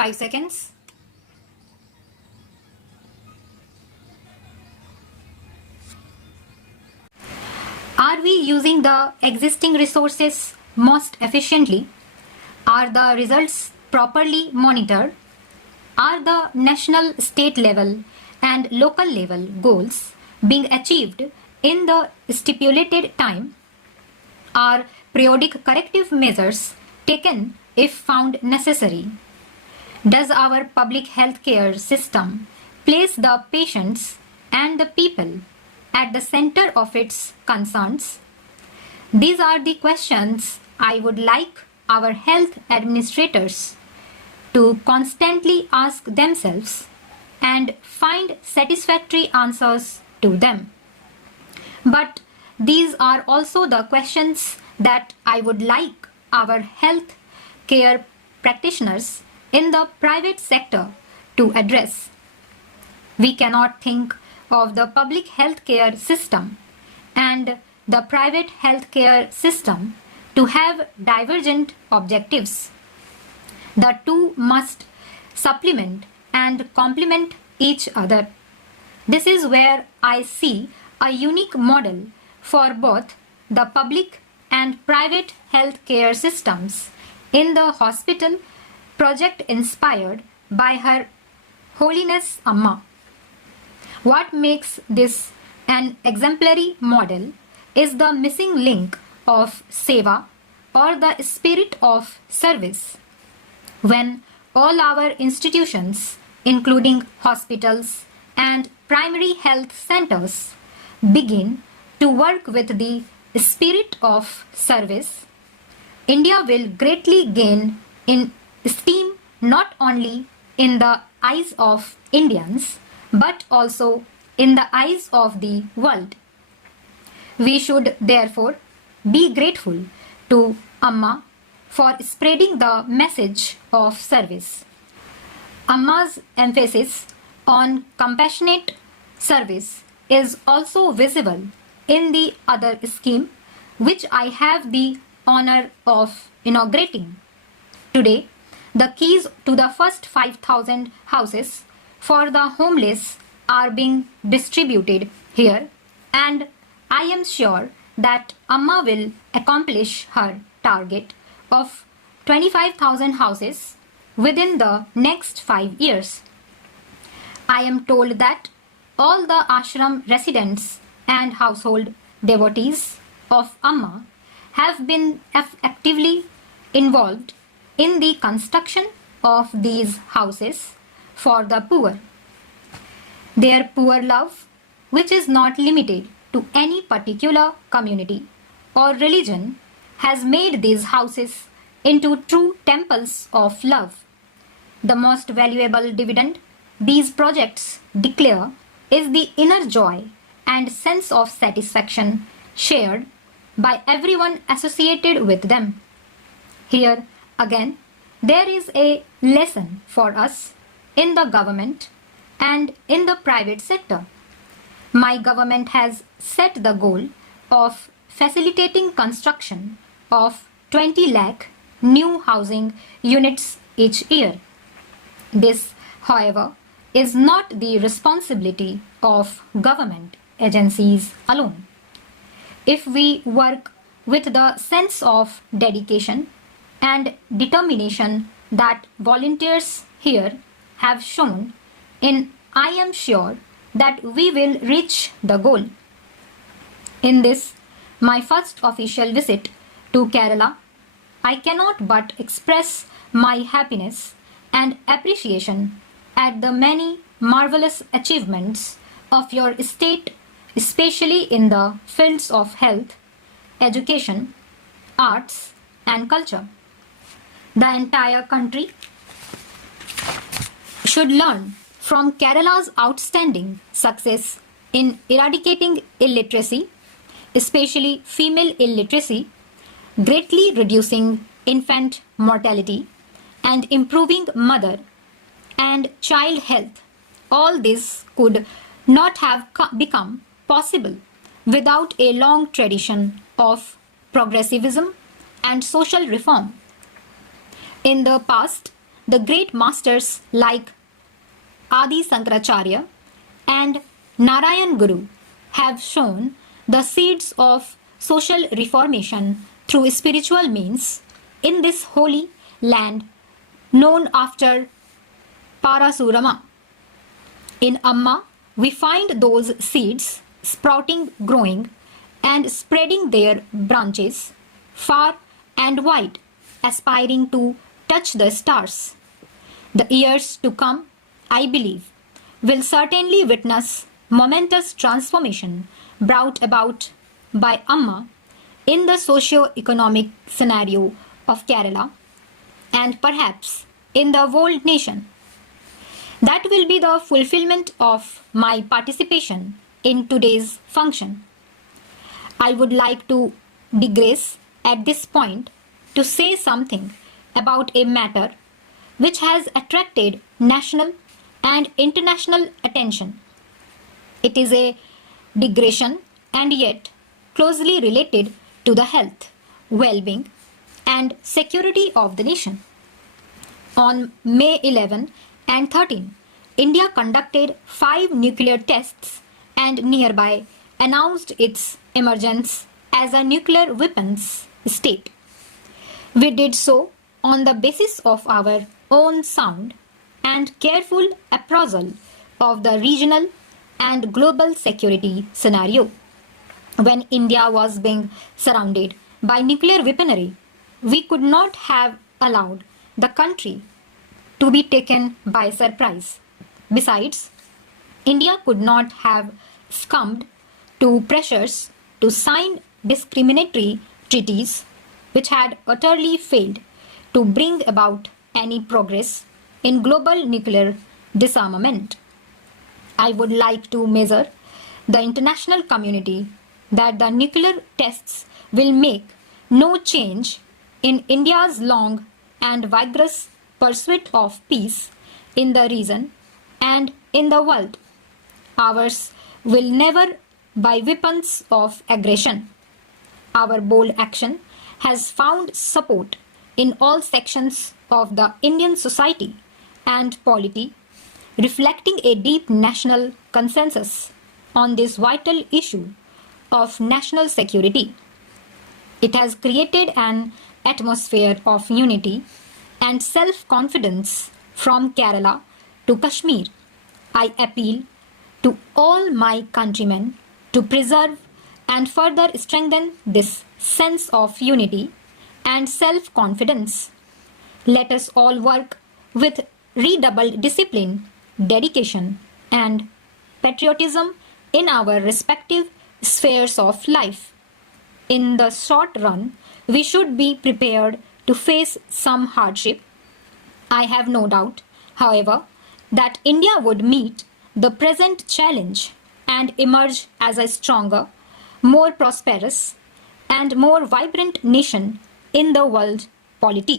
5 seconds. Are we using the existing resources most efficiently? Are the results properly monitored? Are the national, state level and local level goals being achieved in the stipulated time? Are periodic corrective measures taken if found necessary? Does our public health care system place the patients and the people at the center of its concerns? These are the questions I would like our health administrators to constantly ask themselves and find satisfactory answers to them. But these are also the questions that I would like our health care practitioners in the private sector to address. We cannot think of the public health care system and the private health care system to have divergent objectives. The two must supplement and complement each other. This is where I see a unique model for both the public and private health care systems in the hospital project inspired by Her Holiness Amma. What makes this an exemplary model is the missing link of seva or the spirit of service. When all our institutions, including hospitals and primary health centers, begin to work with the spirit of service, India will greatly gain in esteem not only in the eyes of Indians but also in the eyes of the world. We should therefore be grateful to Amma for spreading the message of service. Amma's emphasis on compassionate service is also visible in the other scheme which I have the honor of inaugurating. Today, the keys to the first 5,000 houses for the homeless are being distributed here, and I am sure that Amma will accomplish her target of 25,000 houses within the next 5 years. I am told that all the ashram residents and household devotees of Amma have been actively involved in the construction of these houses for the poor. Their poor love, which is not limited to any particular community or religion, has made these houses into true temples of love. The most valuable dividend these projects declare is the inner joy and sense of satisfaction shared by everyone associated with them. Here again, there is a lesson for us in the government and in the private sector. My government has set the goal of facilitating construction of 20 lakh new housing units each year. This, however, is not the responsibility of government agencies alone. If we work with the sense of dedication and determination that volunteers here have shown, I am sure that we will reach the goal. In this, my first official visit to Kerala, I cannot but express my happiness and appreciation at the many marvelous achievements of your state, especially in the fields of health, education, arts, and culture. The entire country should learn from Kerala's outstanding success in eradicating illiteracy, especially female illiteracy, greatly reducing infant mortality, and improving mother and child health. All this could not have become possible without a long tradition of progressivism and social reform. In the past, the great masters like Adi Sankaracharya and Narayan Guru have shown the seeds of social reformation through spiritual means in this holy land known after Parasurama. In Amma, we find those seeds sprouting, growing, and spreading their branches far and wide, aspiring to touch the stars. The years to come, I believe, will certainly witness momentous transformation brought about by Amma in the socio-economic scenario of Kerala and perhaps in the whole nation. That will be the fulfillment of my participation in today's function. I would like to digress at this point to say something about a matter which has attracted national and international attention. It is a digression and yet closely related to the health, well-being and security of the nation. On May 11 and 13, India conducted 5 nuclear tests and nearby announced its emergence as a nuclear weapons state. We did so on the basis of our own sound and careful appraisal of the regional and global security scenario. When India was being surrounded by nuclear weaponry, we could not have allowed the country to be taken by surprise. Besides, India could not have succumbed to pressures to sign discriminatory treaties which had utterly failed to bring about any progress in global nuclear disarmament. I would like to measure the international community that the nuclear tests will make no change in India's long and vigorous pursuit of peace in the region and in the world. Ours will never by weapons of aggression. Our bold action has found support in all sections of the Indian society and polity, reflecting a deep national consensus on this vital issue of national security. It has created an atmosphere of unity and self-confidence from Kerala to Kashmir. I appeal to all my countrymen to preserve and further strengthen this sense of unity and self-confidence. Let us all work with redoubled discipline, dedication, and patriotism in our respective spheres of life. In the short run, we should be prepared to face some hardship. I have no doubt, however, that India would meet the present challenge and emerge as a stronger, more prosperous, and more vibrant nation in the world polity.